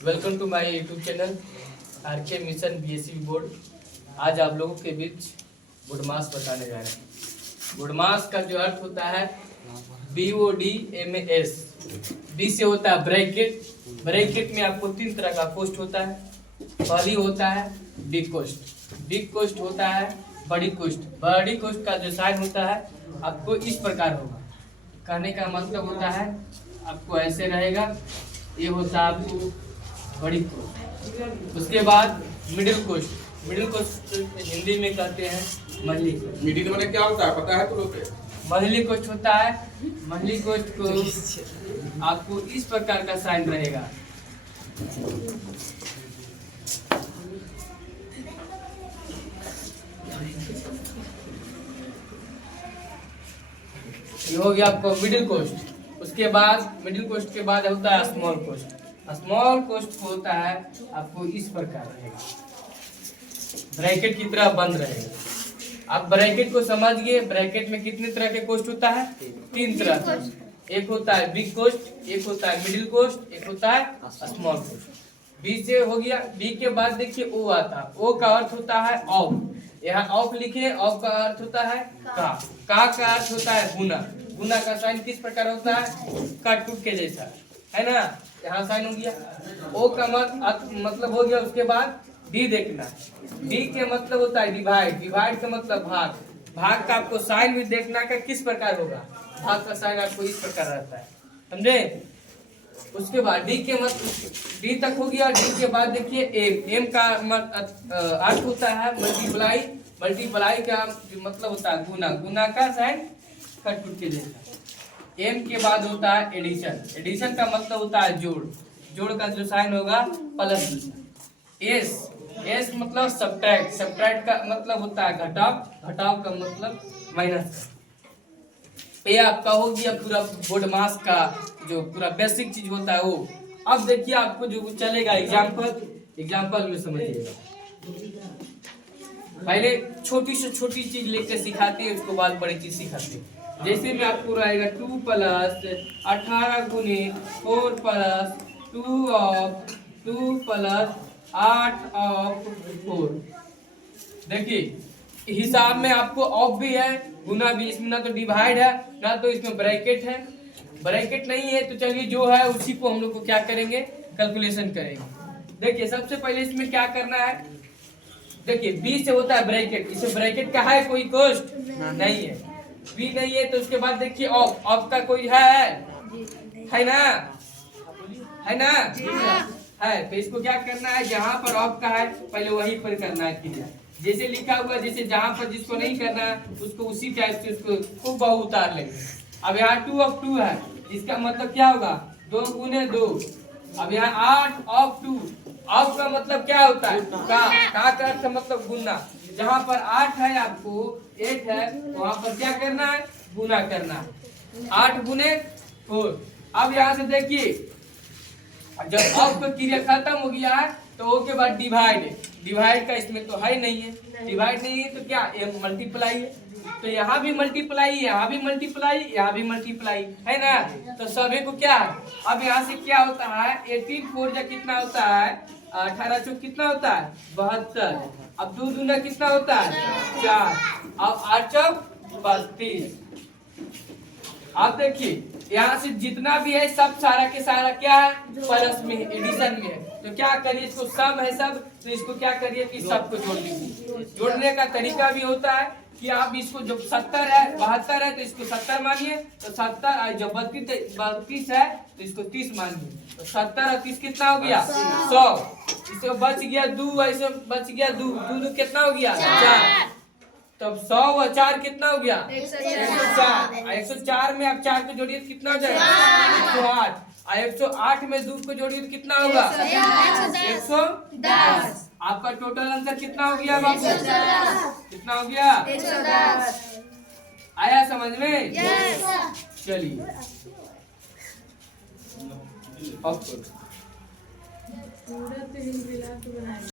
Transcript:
Welcome to my YouTube channel RK mission BSc board. आज आप लोगों के बीच बुडमास बताने जा रहे हैं। बुडमास का जो अर्थ होता है BODMAS। बी से होता है ब्रैकेट। ब्रैकेट में आपको 3 तरह का कोष्ठ होता है। पहली होता है बिग कोष्ठ। बिग कोष्ठ होता है बड़ी कोष्ठ। बड़ी कोष्ठ का जो साइन होता है आपको इस प्रकार होगा। कहने का मतलब होता है आपको ऐसे रहेगा। ये होता है आपको बड़ी कोष्ठ। उसके बाद मिडिल कोष्ठ। मिडिल कोष्ठ हिंदी में कहते हैं मंझली। मिडिल में क्या होता है पता है तो लोग? मंझली कोष्ठ होता है। मंझली कोष्ठ को आपको इस प्रकार का साइन रहेगा। ये हो गया आपको मिडिल कोष्ठ। उसके बाद मिडिल कोष्ठ के बाद होता है स्मॉल कोष्ठ। स्मॉल कोष्ठ होता है आपको इस प्रकार रहेगा, ब्रैकेट की तरह बंद रहेगा। आप ब्रैकेट को समझिए। ब्रैकेट में कितने तरह के कोष्ठ होता है? 3 तरह का। एक होता है बिग कोष्ठ, एक होता है मिडिल कोष्ठ, एक होता है स्मॉल कोष्ठ। बी से हो गया। बी के बाद देखिए ओ आता है। ओ का अर्थ होता है ऑफ। यहाँ ऑफ लिखे। ऑफ का अर्थ होता है का का अर्थ होता है गुना। गुना का साइन किस प्रकार होता है? कट टूट के जैसा, है ना। यहाँ साइन हो गया। ओ का मतलब हो गया। उसके बाद डी देखना। डी के मतलब होता है डिवाइड। डिवाइड का मतलब भाग। भाग का आपको साइन भी देखना का किस प्रकार होगा। भाग का साइन आपको इस प्रकार रहता है, समझे। उसके बाद डी के मतलब डी तक हो गया। डी के बाद देखिए एम। एम का अर्थ होता है मल्टीप्लाई। मल्टीप्लाई का मतलब होता है गुना। गुना का साइन कट टूट के जैसा। एम के बाद होता है एडिशन। एडिशन का मतलब होता है जोड़। जोड़ का जो साइन होगा प्लस। एस। एस मतलब सब्ट्रैक्ट। सब्ट्रैक्ट का मतलब होता है घटाव। घटाव का मतलब माइनस। ये आपका हो गया पूरा बोडमास का जो पूरा बेसिक चीज होता है वो। अब देखिए आपको जो चलेगा एग्जाम्पल में समझिएगा। पहले छोटी से छोटी चीज लेकर सिखाते हैं, उसके बाद बड़ी चीज सिखाते हैं। जैसे में आपको रहेगा 2 + 18 गुने 4 + 2 ऑफ 2 + 8 ऑफ 4। देखिए हिसाब में आपको ऑफ भी है गुना भी। इसमें ना तो डिवाइड है ना तो इसमें ब्रैकेट है। ब्रैकेट नहीं है तो चलिए जो है उसी को हम लोग को क्या करेंगे, कैलकुलेशन करेंगे। देखिए सबसे पहले इसमें क्या करना है। देखिए बी से होता है ब्रैकेट। इसे ब्रैकेट का है कोई कोष्ठ नहीं है। बी नहीं है तो उसके बाद देखिए ऑफ। ऑफ का कोई है ना, है ना, है। तो इसको क्या करना है, जहां पर ऑफ का है पहले वहीं पर करना है क्रिया। जैसे लिखा हुआ, जैसे जहां पर जिसको नहीं करना है उसको उसी टाइप से उसको खूब बहु उतार लेंगे। अब यहाँ 2 ऑफ 2 है, इसका मतलब क्या होगा 2 गुने 2। अब यहाँ 8 ऑफ 2। ऑफ का मतलब क्या होता है का अर्थ मतलब गुना। जहां पर 8 है आपको 8 है वहां पर क्या करना है, गुना करना है। 8 गुने 4। अब यहाँ से देखिए जब ऑफ का क्रिया खत्म हो गया है तो ओ के बाद डिवाइड। डिवाइड का इसमें तो है नहीं है। डिवाइड नहीं है तो क्या मल्टीप्लाई है। तो यहाँ भी मल्टीप्लाई, यहाँ भी मल्टीप्लाई, यहाँ भी मल्टीप्लाई, है ना। तो सभी को क्या है। अब यहाँ से क्या होता है 18 4 जा कितना होता है 18 चौक कितना होता है 72। अब 2 दूना कितना होता है 4। अब 8 चौक 32। आप देखिए यहाँ से जितना भी है सब सारा के सारा क्या है प्लस में एडिशन में है। तो क्या करिए, इसको सम है सब तो इसको क्या करिए कि सबको जोड़ लीजिए। जोड़ने का तरीका भी होता है कि आप इसको जब 70 है 72 है तो इसको 70 मानिए। तो 70 जब 32 है तो इसको 30 मानिए। तो 70 और 30 कितना हो गया 100। इससे बच गया 2, ऐसे बच गया 2 2 कितना हो गया 4। तब 100 और 4 कितना हो गया 104। 104 में आप 4 को जोड़िए तो कितना हो जाएगा 108। 108 में 2 को जोड़िए तो कितना होगा 110। आपका टोटल आंसर कितना हो गया बाबू, कितना हो गया 110। आया समझ में? चलिए